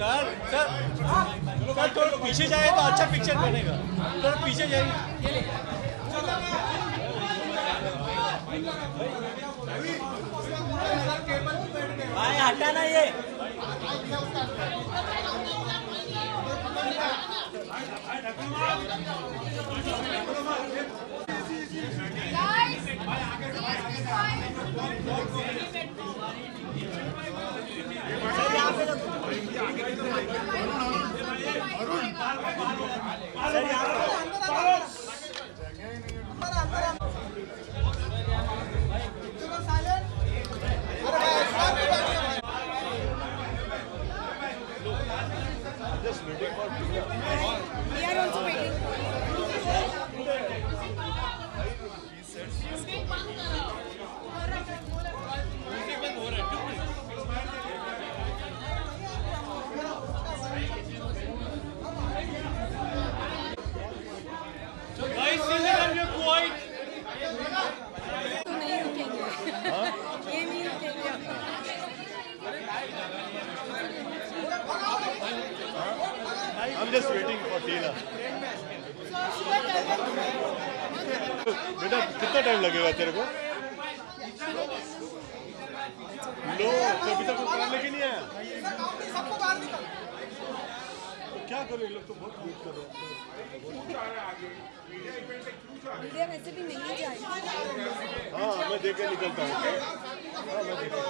Sir थोड़ा पीछे जाए तो अच्छा पिक्चर बनेगा। थोड़ा पीछे जाइए। भाई हटाना ये। We are also waiting. तो नहीं रुकेंगे। ये नहीं रुकेंगे। I'm just waiting for Tina. बेटा कितना टाइम लगेगा तेरे को? लो तो अभी तक वो काम लेके नहीं आया। तो क्या करो ये लोग तो बहुत वेट कर रहे हैं। मीडिया वैसे भी नहीं जाएगी। हाँ मैं देख के निकलता हूँ। हाँ मैं देख के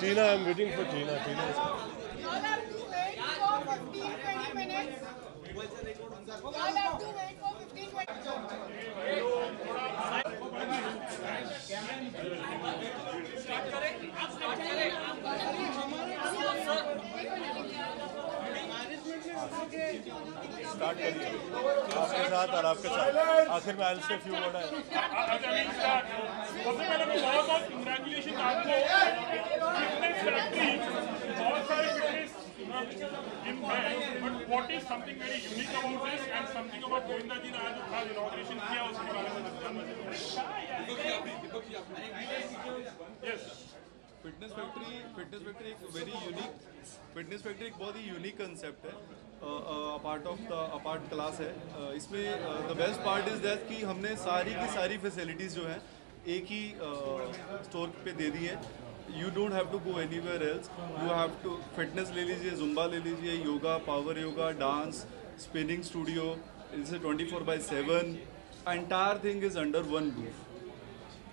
Tina, I'm waiting for Tina. Tina is All have to wait for 15-20 minutes. All have to wait for start करिए आपके साथ और आपके साथ आखिर में आयल से फ्यू वर्ड है। सबसे पहले तो बहुत बहुत कंग्रेचुलेशन आपको। फिटनेस फैक्ट्री बहुत सारे फिटनेस जिम है, but what is something very unique about this and something about Govinda ji ने आज इनॉग्रेशन किया उसके बारे में जानना चाहते हैं। फिटनेस फैक्ट्री एक वेरी यूनिक फिटनेस फैक्ट्री एक बहुत ही यूनिक कंसेप्ट है, अपार्ट क्लास है। इसमें the best part is that कि हमने सारी की सारी फैसिलिटीज़ जो हैं एक ही स्टोर पे दे दी है। You don't have to go anywhere else. You have to fitness ले लीजिए, जुम्बा ले लीजिए, yoga, power yoga, dance, spinning studio, it's 24/7। Entire thing is under one roof.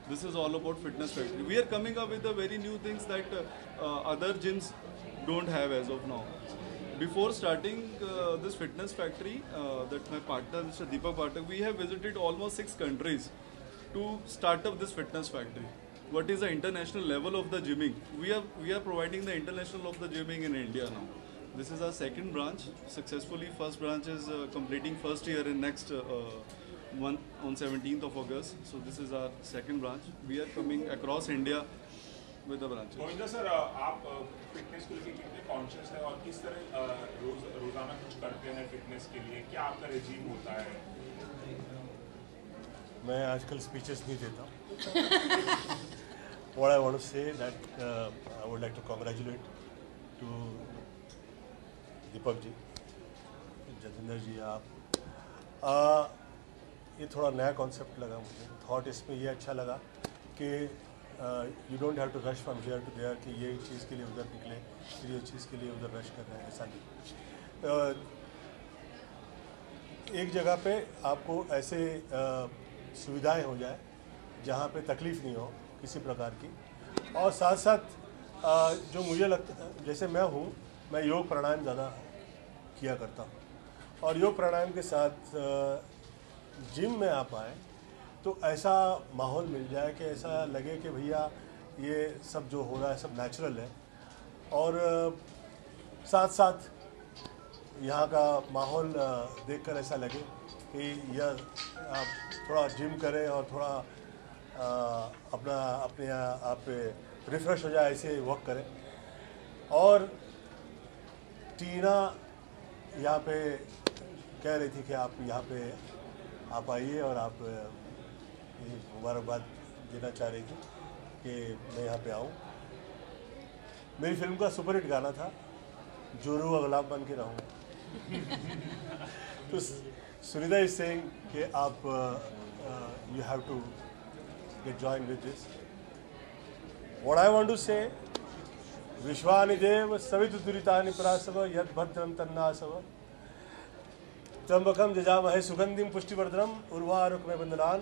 This is all about fitness factory. We are coming up with the very new things that other gyms don't have as of now. Before starting this fitness factory, that my partner Mr. Deepak Pathak, we have visited almost 6 countries to start up this fitness factory. What is the international level of the gymming? We are providing the international of the gymming in India now. This is our second branch. Successfully, first branch is completing first year in next month on 17th of August. So this is our second branch. We are coming across India with the branches. Govinda sir, आप fitness को लेकर कितने conscious हैं और किस तरह रोजाना कुछ करते हैं फिटनेस के लिए? क्या आपका रेजीम होता है? मैं आजकल स्पीचेस नहीं देता। What I want to say that I would like to congratulate to Deepak ji, Jatinder जी, आप ये थोड़ा नया कॉन्सेप्ट लगा मुझे। थॉट इसमें ये अच्छा लगा कि you don't have to rush from here to there कि ये चीज़ के लिए उधर निकले, फिर ये चीज़ के लिए उधर रश कर रहे हैं, ऐसा नहीं। एक जगह पे आपको ऐसे सुविधाएं हो जाए जहाँ पे तकलीफ़ नहीं हो किसी प्रकार की, और साथ साथ जो मुझे लगता, जैसे मैं योग प्राणायाम ज़्यादा किया करता हूँ, और योग प्राणायाम के साथ जिम में आप आए तो ऐसा माहौल मिल जाए कि ऐसा लगे कि भैया ये सब जो हो रहा है सब नेचुरल है, और साथ साथ यहाँ का माहौल देखकर ऐसा लगे कि यह आप थोड़ा जिम करें और थोड़ा अपना अपने आप पे रिफ़्रेश हो जाए, ऐसे वर्क करें। और टीना यहाँ पे कह रही थी कि आप यहाँ पे आप आइए और आप ये मुबारकबाद देना चाह रही थी कि मैं यहाँ पे आऊँ। मेरी फिल्म का सुपरहिट गाना था, जोरू अगलाब बन के रहूँ। तो सुनिधा इज सेइंग कि आप you have to get join with this. What I want to say, विश्वानि देव सवितुर्दुरितानि परासव यद्भद्रं तन्नासव त्र्यंबकं जजामहे सुगंधिं पुष्टिवर्धनम् उर्वारुकमेव बन्धनान्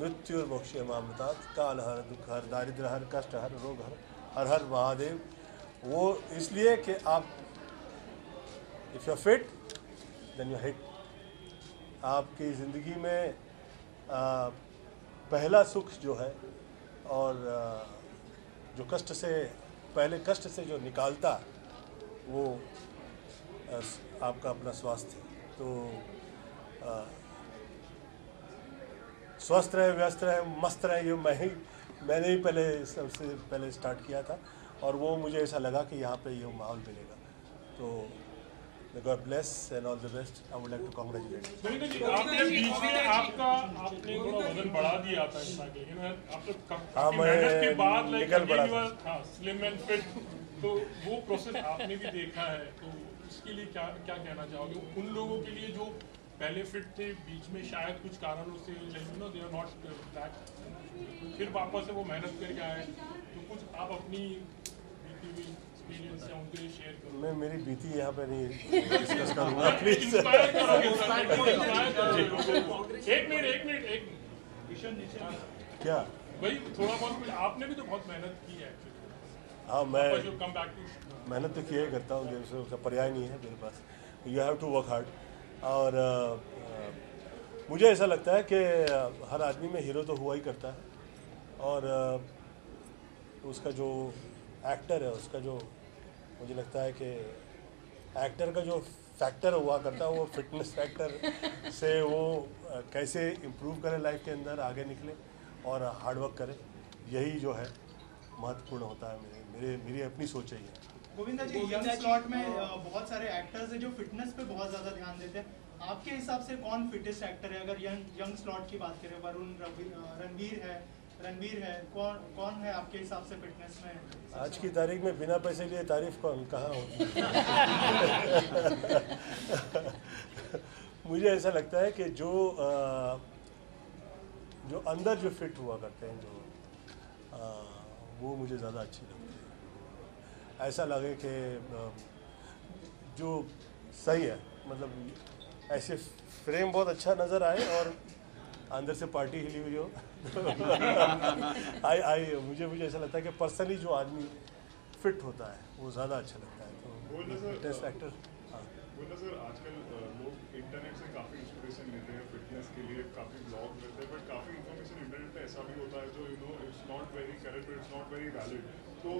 मृत्युर्मोक्षयमामृतात्। कालहर, दुखहर, दारिद्र्यहर, कष्टहर, रोगहर, हर हर महादेव। वो इसलिए कि आप if you fit then you hit. आपकी ज़िंदगी में पहला सुख जो है और जो कष्ट से पहले कष्ट से जो निकालता वो आपका अपना स्वास्थ्य। तो स्वस्थ रहे, व्यस्त रहे, मस्त रहे, ये मैंने ही पहले सबसे पहले स्टार्ट किया था और वो मुझे ऐसा लगा कि यहाँ पे ये माहौल मिलेगा। तो god bless and all the best. I would like to congratulate. Sunita ji, आपने बीच में आपने थोड़ा वजन बढ़ा दिया था इस साल, लेकिन आपने मेहनत के बाद निकल पड़ा था। हाँ, स्लिम एंड फिट, तो वो प्रोसेस आपने भी देखा है, तो उसके लिए क्या क्या कहना चाहोगे उन लोगों के लिए जो पहले फिट थे, बीच में शायद कुछ कारणों से दे आर नॉट बैक, फिर वापस से वो मेहनत करके आए, तो कुछ आप अपनी एक्सपीरियंस या उनके लिए शेयर करो। मैं मेरी बीती यहाँ पे नहीं डिस्कस करूँगा प्लीज। एक मिनट क्या भाई, थोड़ा बहुत आपने भी तो बहुत मेहनत की है एक्चुअली। हाँ, मैं कम बैक मेहनत तो किया ही करता हूँ, जैसे उसका पर्याय नहीं है मेरे पास। You have to work hard. और मुझे ऐसा लगता है कि हर आदमी में हीरो तो हुआ ही करता है और उसका जो एक्टर है, उसका जो मुझे लगता है कि एक्टर का जो फैक्टर हुआ करता है वो फिटनेस फैक्टर से वो कैसे इम्प्रूव करे लाइफ के अंदर, आगे निकले और हार्ड वर्क करे, यही जो है महत्वपूर्ण होता है। मेरी अपनी सोच यही है। गोविंदा जी, यंग स्लॉट में बहुत सारे एक्टर्स हैं जो फिटनेस पे बहुत ज़्यादा ध्यान देते हैं। आपके हिसाब से कौन फिटेस्ट एक्टर है? अगर यंग स्लॉट की बात करें, वरुण, रणवीर है, कौन है आपके हिसाब से फिटनेस में? आज की तारीख में बिना पैसे लिए तारीफ कौन कहाँ होती मुझे ऐसा लगता है कि जो अंदर जो फिट हुआ करते हैं, जो वो मुझे ज़्यादा अच्छी लगती है। ऐसा लगे कि जो सही है, मतलब ऐसे फ्रेम बहुत अच्छा नज़र आए और अंदर से पार्टी हिली हुई हो। मुझे ऐसा लगता है कि पर्सनली जो आदमी फिट होता है वो ज़्यादा अच्छा लगता है। तो फिटनेस एक्टर। हाँ, बोलना सर, आजकल लोग इंटरनेट से काफ़ी इंस्पिरेशन लेते हैं फिटनेस के लिए, काफ़ी ब्लॉग मिलते हैं, बट काफ़ी इन्फॉर्मेशन इंटरनेट पे ऐसा भी होता है जो it's not very correct, it's not very valid. तो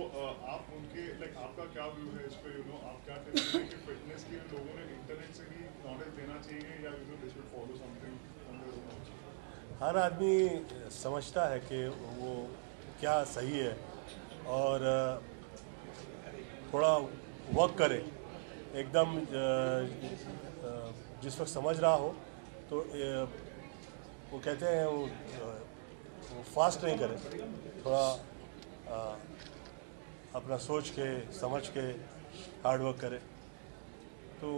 आप उनके आपका क्या व्यू है इस पर? आप क्या कहते हैं कि फिटनेस के लोगों ने इंटरनेट से ही नॉलेज देना चाहिए या दे शुड फॉलो समथिंग? हर आदमी समझता है कि वो क्या सही है और थोड़ा वर्क करे, एकदम जिस वक्त समझ रहा हो तो वो कहते हैं वो फास्ट नहीं करे, थोड़ा अपना सोच के समझ के हार्ड वर्क करे, तो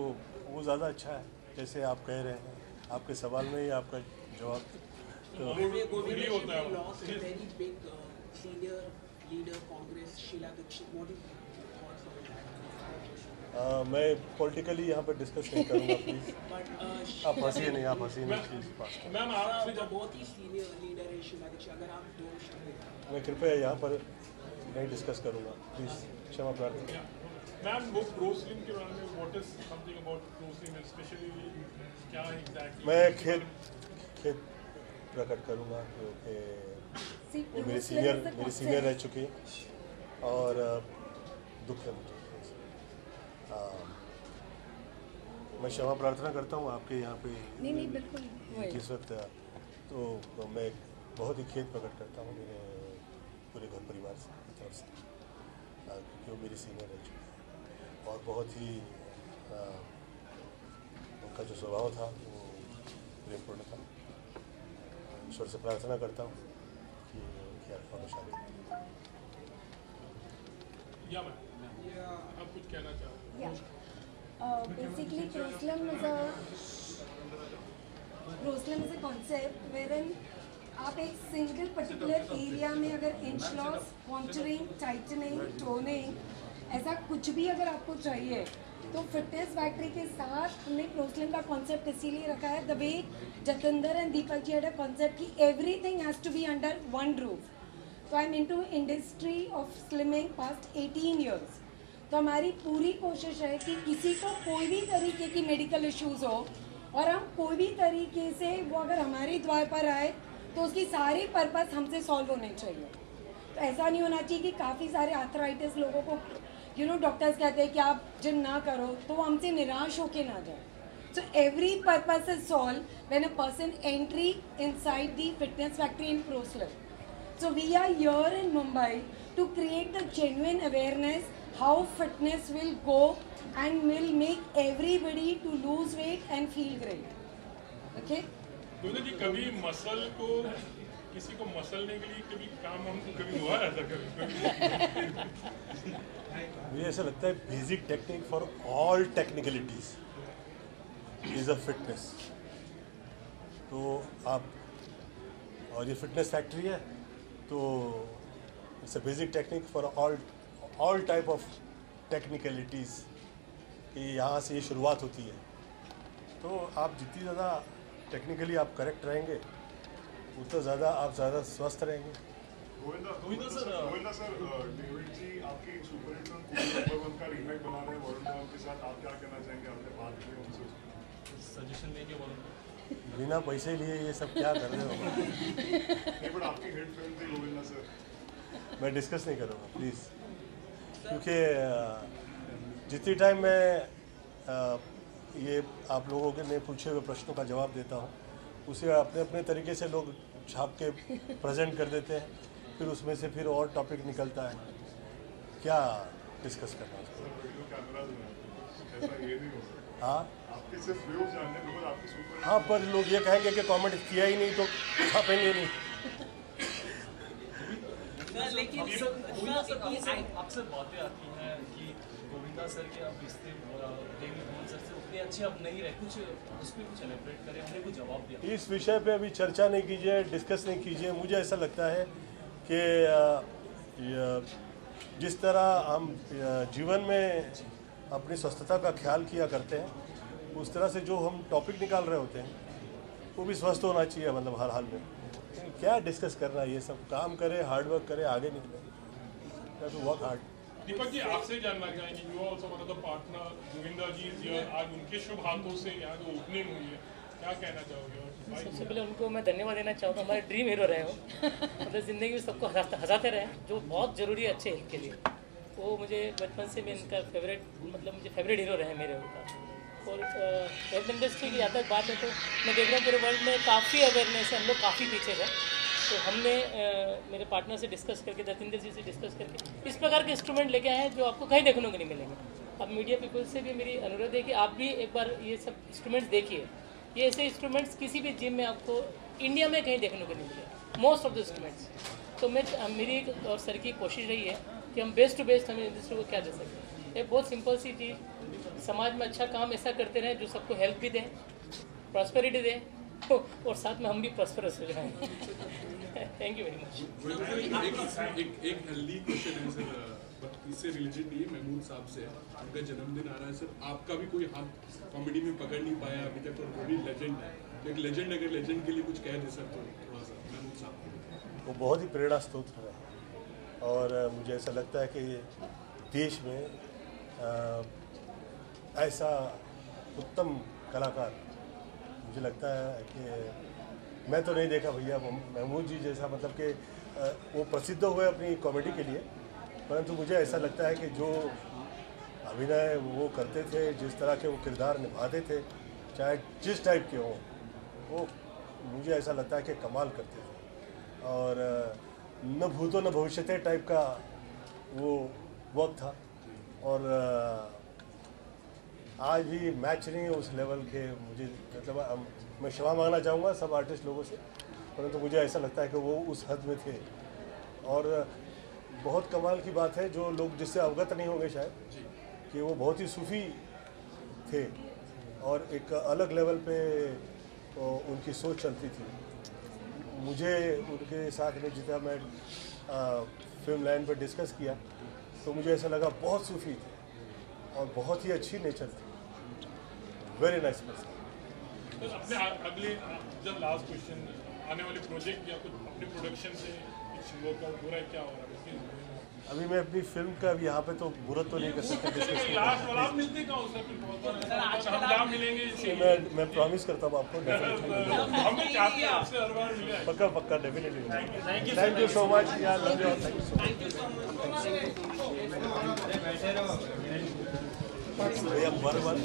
वो ज़्यादा अच्छा है। जैसे आप कह रहे हैं, आपके सवाल में ही आपका जवाब। तो मैं पॉलिटिकली यहाँ पर डिस्कस नहीं करूँगा प्लीज़। आप हंसिए नहीं, आप हंसिए नहीं प्लीज़। मैम, आपसे जब बहुत ही सीनियर लीडर है शीला दीक्षित, अगर आप दो शब्द मैं कृपया यहाँ पर नहीं डिस्कस करूँगा प्लीज़, क्षमा प्रार्थना। मैम, वो प्रो स्लिम के बारे में what is something about pro slim, specially क्या एग्जैक्टली? मैं खेद प्रकट करूँगा क्योंकि वो मेरी सीनियर रह चुकी है और दुख है मुझे। मैं क्षमा प्रार्थना करता हूँ आपके यहाँ पे नहीं बिल्कुल इस वक्त। तो मैं बहुत ही खेद प्रकट करता हूँ मेरे पूरे घर परिवार से की तरफ से, क्योंकि वो मेरी सीनियर रह चुके हैं और बहुत ही उनका जो स्वभाव था वो प्रेमपूर्ण था। ईश्वर से प्रार्थना करता हूँ कि उनकी आत्मा को शांति मिले। या मैं आप कुछ कहना चाहोगे? Yeah. Basically, Proslam is a concept wherein आप एक सिंगल पर्टिकुलर एरिया में अगर inch loss, contouring, tightening, toning ऐसा कुछ भी अगर आपको चाहिए तो फिटनेस फैक्ट्री के साथ हमने प्रोस्लिम का कॉन्सेप्ट इसीलिए रखा है the way Jatendra and Deepak ji had a concept कि everything has to be under one roof. तो I am into industry of slimming past 18 years. तो हमारी पूरी कोशिश है कि किसी को कोई भी तरीके की मेडिकल इश्यूज़ हो और हम कोई भी तरीके से वो अगर हमारे द्वार पर आए तो उसकी सारी पर्पस हमसे सॉल्व होने चाहिए। तो ऐसा नहीं होना चाहिए कि काफ़ी सारे आर्थराइटिस लोगों को डॉक्टर्स कहते हैं कि आप जिम ना करो तो वो हमसे निराश होके ना जाए। So every purpose is solve when a person entry inside the fitness factory in प्रोस्लम। So we are here in Mumbai to create the genuine awareness how fitness will go and will make everybody to lose weight and feel great. Okay? दोनों जी कभी muscle को किसी को मसलने के लिए कभी काम हमको कभी हुआ ऐसा कभी? मुझे ऐसा लगता है basic technique for all technicalities is a fitness. तो आप और ये फिटनेस फैक्ट्री है तो it's a basic technique for all type of technicalities कि यहाँ से ये शुरुआत होती है। तो आप जितनी ज़्यादा टेक्निकली आप करेक्ट रहेंगे उतना ज़्यादा आप ज़्यादा स्वस्थ रहेंगे। गोविंदा सर डेविड जी आपकी सुपर हिट नंबर 1 का रीमेक बना रहे हैं वरुण धवन के साथ, आप क्या कहना चाहेंगे? आपने बात की उनसे, सजेशन देंगे वरुण? बिना पैसे लिए ये सब क्या कर रहे हो? नहीं बट आपकी हिट फिल्म थी गोविंदा सर। मैं डिस्कस नहीं करूँगा प्लीज़, क्योंकि जितनी टाइम मैं ये आप लोगों के ने पूछे हुए प्रश्नों का जवाब देता हूँ उसे अपने अपने तरीके से लोग छाप के प्रेजेंट कर देते हैं, फिर उसमें से फिर और टॉपिक निकलता है। क्या डिस्कस करना है? वीडियो कैमरास हैं, ऐसा ये नहीं होगा। हाँ आपके सिर्फ व्यूज जानने बिकॉज आपकी सुपर हाँ, पर लोग ये कहेंगे कि कमेंट किया ही नहीं तो छापेंगे नहीं। लेकिन गोविंदा सर अक्सर बातें आती हैं कि गोविंदा सर के अब रिश्ते डेविड मोहन सर से उतने अच्छे अब नहीं रहे, कुछ उस पर कुछ एलेबरेट करें, हमने कुछ जवाब दिया। इस विषय पे अभी चर्चा नहीं कीजिए, डिस्कस नहीं कीजिए। मुझे ऐसा लगता है कि जिस तरह हम जीवन में अपनी स्वस्थता का ख्याल किया करते हैं उस तरह से जो हम टॉपिक निकाल रहे होते हैं वो भी स्वस्थ होना चाहिए, मतलब हर हाल में। क्या डिस्कस करना है? ये सब काम करें, हार्ड वर्क करें, आगे निकले, वर्क हार्ड। दीपक जी आपसे जानना चाहेंगे, you are also one of the partner, Govinda ji is here, आज उनके शुभ हाथों से यहाँ जो ओपनिंग हुई है, क्या कहना चाहोगे? सबसे पहले उनको मैं धन्यवाद देना चाहूँगा, हमारे ड्रीम हीरो रहे हो। मतलब ज़िंदगी में सबको हंसाते रहे, जो बहुत ज़रूरी है अच्छे हेल्थ के लिए। वो मुझे बचपन से मैं इनका फेवरेट, मतलब मुझे फेवरेट हीरो रहे मेरे उनका। और हेल्थ इंडस्ट्री की जहाँ तक बात है तो मैं देख रहा हूँ पूरे वर्ल्ड में काफ़ी अवेयरनेस है, हम लोग काफ़ी पीछे हैं। तो हमने मेरे पार्टनर से डिस्कस करके, जतेंद्र जी से डिस्कस करके इस प्रकार के इंस्ट्रूमेंट लेके आए हैं जो आपको कहीं देखने को नहीं मिलेंगे। अब मीडिया पीपल से भी मेरी अनुरोध है कि आप भी एक बार ये सब इंस्ट्रूमेंट्स देखिए। ये ऐसे इंस्ट्रूमेंट्स किसी भी जिम में आपको इंडिया में कहीं देखने को नहीं मिलेगा, मोस्ट ऑफ द इंस्ट्रूमेंट्स। तो मेरी और सर की कोशिश रही है कि हम बेस्ट टू बेस्ट हमें इंडस्ट्री को क्या दे सकते हैं। एक बहुत सिंपल सी चीज़, समाज में अच्छा काम ऐसा करते रहें जो सबको हेल्प भी दें, प्रॉस्पेरिटी दें और साथ में हम भी प्रॉस्परस हो जाएं। Thank you very much. एक हेल्दी क्वेश्चन है सर, इससे रिलेटेड नहीं है, महमूद साहब से। उनका जन्मदिन आ रहा है सर, आपका भी कोई हाथ कॉमेडी में पकड़ नहीं पाया अभी तक, और वो भी लेजेंड है। तो एक लेजेंड अगर लेजेंड के लिए कुछ कह दे सर तो थोड़ा सा महमूद साहब। वो बहुत ही प्रेरणा स्रोत है और मुझे ऐसा लगता है कि देश में ऐसा उत्तम कलाकार मुझे लगता है कि मैं तो नहीं देखा भैया महमूद जी जैसा, मतलब कि वो प्रसिद्ध हुए अपनी कॉमेडी के लिए, परंतु मुझे ऐसा लगता है कि जो अभिनय वो करते थे, जिस तरह के वो किरदार निभाते थे, चाहे जिस टाइप के हों, वो मुझे ऐसा लगता है कि कमाल करते थे। और न भूतो न भविष्यते टाइप का वो वक्त था। और आज भी मैच नहीं है उस लेवल के। मुझे मतलब मैं क्षमा मांगना चाहूँगा सब आर्टिस्ट लोगों से, परंतु मुझे ऐसा लगता है कि वो उस हद में थे। और बहुत कमाल की बात है, जो लोग जिससे अवगत नहीं होंगे शायद, कि वो बहुत ही सूफी थे और एक अलग लेवल पे उनकी सोच चलती थी। मुझे उनके साथ में जितना मैं फिल्म लाइन पर डिस्कस किया तो मुझे ऐसा लगा बहुत सूफी थे और बहुत ही अच्छी नेचर थी। Very nice person. तो अपने अगले जब लास्ट क्वेश्चन, आने वाले प्रोजेक्ट या कुछ अपने प्रोडक्शन से कुछ वर्कआउट हो रहा है, क्या हो रहा है? अभी मैं अपनी फिल्म का यहाँ पे तो बुरत तो नहीं कर सकता डिस्कस। मैं प्रॉमिस करता हूँ आपको पक्का पक्का definitely. Thank you so much यार, love you, thank you so much भैया। वन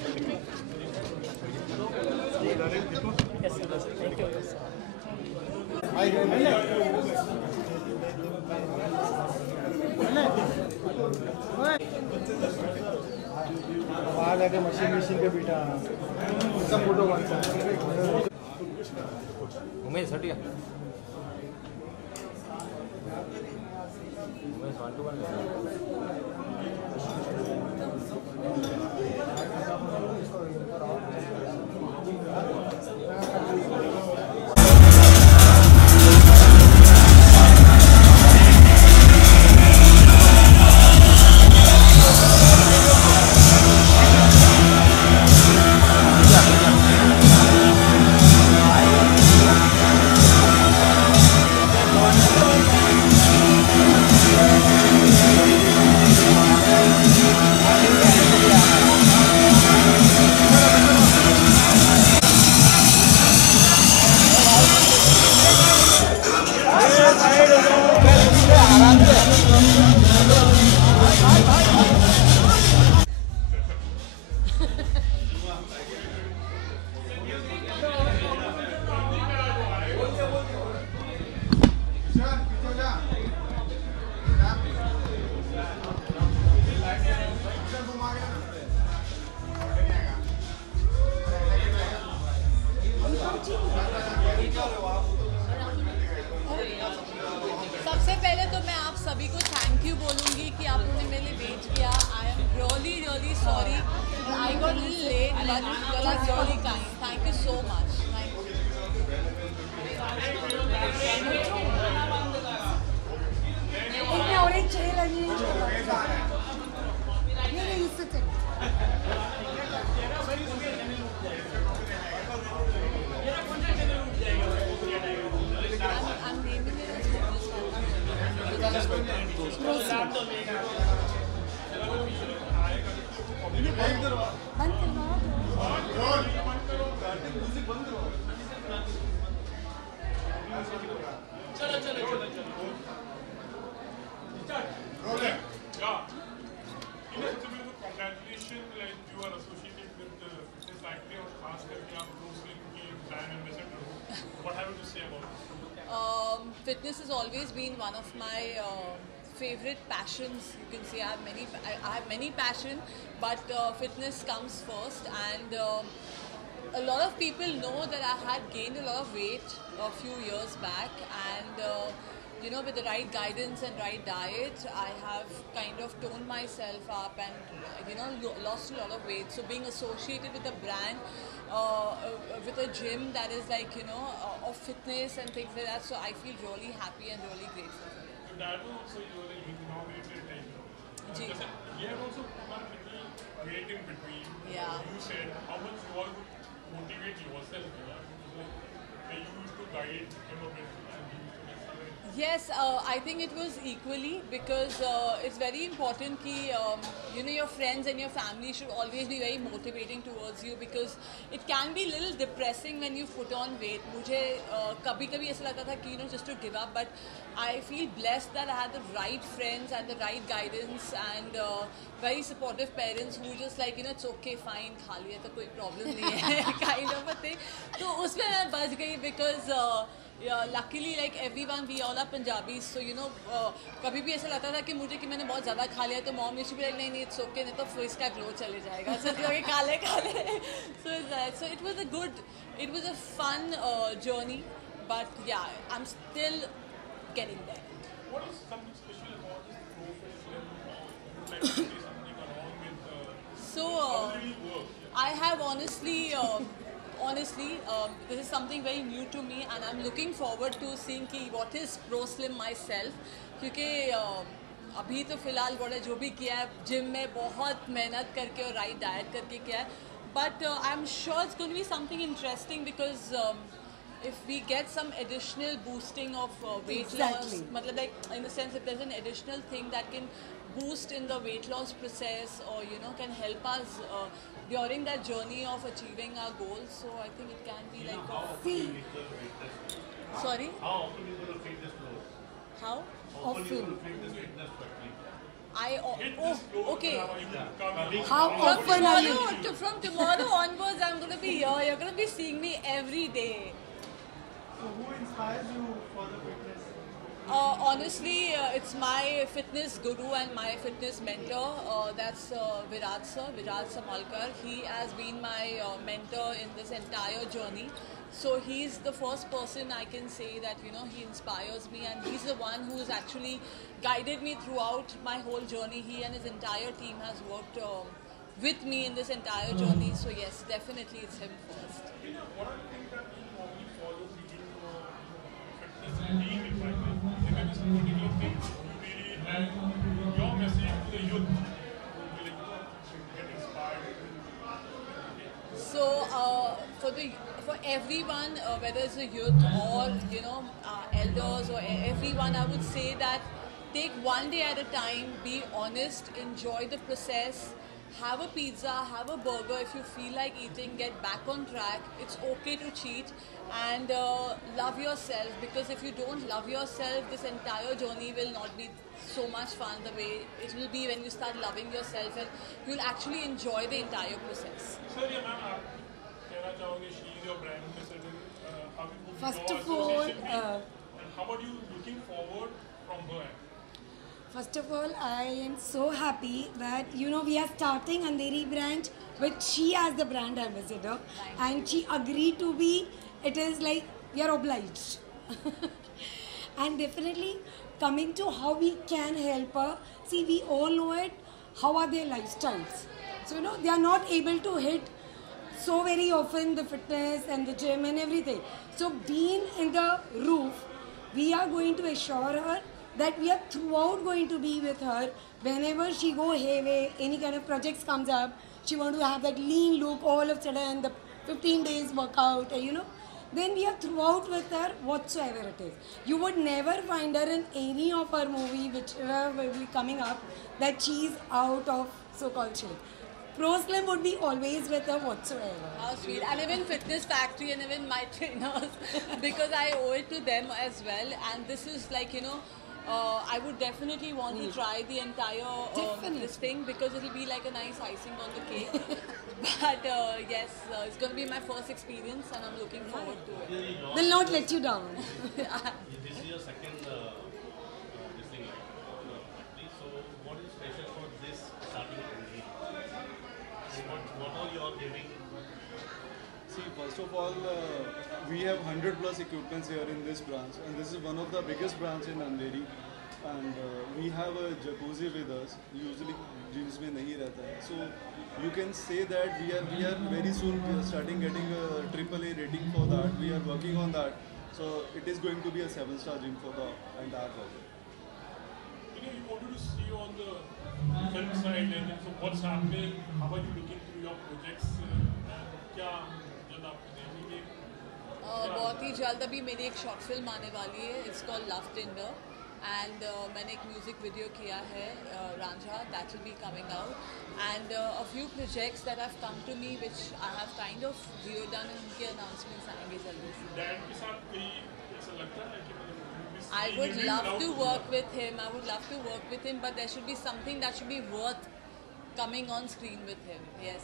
बाहर आके मशीन पे बिठा सब फोटो उमेश हटिया उमेश 1 to 1 सबसे पहले तो मैं आप सभी को थैंक यू बोलूँगी कि आपने मेरे लिए वेट किया। I am really sorry, I got little late but you are really kind. Thank you so much. और एक चेयर लगी नहीं इससे चल। Fitness has always been one of my favorite passions. You can say I have many passions, but fitness comes first. And a lot of people know that I had gained a lot of weight a few years back, and you know, with the right guidance and right diet, I have kind of toned myself up and you know lost a lot of weight. So being associated with a brand, with a gym that is like, you know, of fitness and things like that, so I feel really happy and really grateful for it. That also you were inaugurated time. You have also come up with weight in between. Yeah. You said how much you all would motivate yourself. They used to guide him a bit. Yes, I think it was equally, because it's very important कि you know, your friends and your family should always be very motivating towards you, because it can be a little depressing when you put on weight. मुझे कभी-कभी ऐसा लगता था कि you know, just to give up, but I feel blessed that I had the right friends and the right guidance and very supportive parents who just like, you know, it's okay, fine, खा लिया तो कोई problem नहीं है kind of a thing. तो उसमें मैं बच गई, because luckily like everyone, we all are Punjabis, so you know, कभी भी ऐसा लगता था कि मुझे कि मैंने बहुत ज़्यादा खा लिया, तो mom used to be like नहीं नहीं it's okay, नहीं तो face का glow चले जाएगा, so कि काले काले, so it was a good, it was a fun journey, but yeah, I'm still getting there. What is something special about this Pro Film? Would you like to say something along with So how does it really work? I have honestly, this is something very new to me, and I'm looking forward to seeing कि what is Pro Slim myself, क्योंकि अभी तो फिलहाल बोले जो भी किया है जिम में बहुत मेहनत करके और राइट डाइट करके किया है, but I'm sure it's going to be something interesting because if we get some additional boosting of weight loss, मतलब like in the sense if there's an additional thing that can boost in the weight loss process or you know can help us during that journey of achieving our goals, so I think it can be like sorry, how often you go to fitness floor? how Often you go to fitness factory? Okay. How often are you? From tomorrow onwards, I'm going to be here. You're going to be seeing me every day. So who inspires you for the fitness? Honestly, it's my fitness guru and my fitness mentor. That's Virat sir, Virat Samalkar. He has been my mentor in this entire journey. So he's the first person I can say that you know he inspires me, and he's the one who's actually guided me throughout my whole journey. He and his entire team has worked with me in this entire journey. So yes, definitely it's him first. What are the things that you normally follow within your fitness routine, if I may? If there is a particular thing you really have your message to the youth who will get inspired? So for everyone, whether it's a youth or you know elders or everyone, I would say that take one day at a time, be honest, enjoy the process, have a pizza, have a burger if you feel like eating, get back on track. It's okay to cheat, and love yourself, because if you don't love yourself, this entire journey will not be so much fun the way it will be when you start loving yourself, and you'll actually enjoy the entire process. Sir, yeah, ma'am, आप कहना चाहोगे she is your brand ambassador. How would First your of all, association be? And how are you looking forward from her end? First of all, I am so happy that you know we are starting Andheri brand with she as the brand ambassador, and she agreed to be. It is like we are obliged, and definitely coming to how we can help her. See, we all know it. How are their lifestyles? So you know they are not able to hit so very often the fitness and the gym and everything. So being in the roof, we are going to assure her that we are throughout going to be with her whenever she go hayway, any kind of projects comes up, she want to have that lean look all of a sudden, the 15 days workout, you know, then we are throughout with her whatsoever it is. You would never find her in any of her movie which will be coming up that she is out of so-called shape. Pro Slim would be always with her whatsoever. How sweet. And even Fitness Factory and even my trainers, because I owe it to them as well. And this is like, you know, I would definitely want to try the entire this thing, because it will be like a nice icing on the cake. But yes, it's going to be my first experience and I'm looking forward to it. Will not let you down. This is your second this thing, right? So what is special for this starting only? What all you are giving? See, first of all, we have 100 plus equipments here in this branch, and this is one of the biggest branch in Andheri. And we have a jacuzzi with us. Usually, gyms में नहीं रहता है. So you can say that we are very soon starting getting a AAA rating for that. We are working on that. So it is going to be a 7-star gym for the entire project. You know, we wanted to see you on the film side, and so what's happening? How are you looking through your projects? क्या जब आप देखेंगे? बहुत ही जल्द अभी मेरी एक short film आने वाली है. It's called Love Tinder. And मैंने एक म्यूजिक वीडियो किया है Ranjha, that will be coming out, and a few projects that have come to me which I have kind of zeroed down, and उनके announcements आएंगे जल्दी से. डैड के साथ कहीं ऐसा लगता है कि I would love to work with him. I would love to work with him, but there should be something that should be worth coming on screen with him. Yes.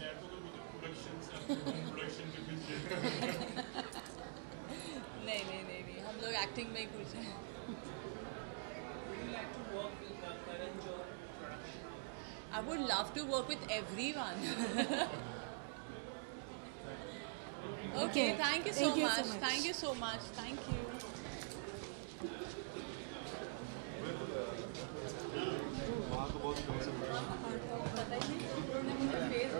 Dad को तो मुझे प्रोडक्शन से production के बीच नहीं. Acting में ही खुश हैं. I would love to work with everyone. Okay, thank you so much. Thank you so much. Thank you. वहाँ तो बहुत पता ही नहीं, उन्होंने मुझे फेस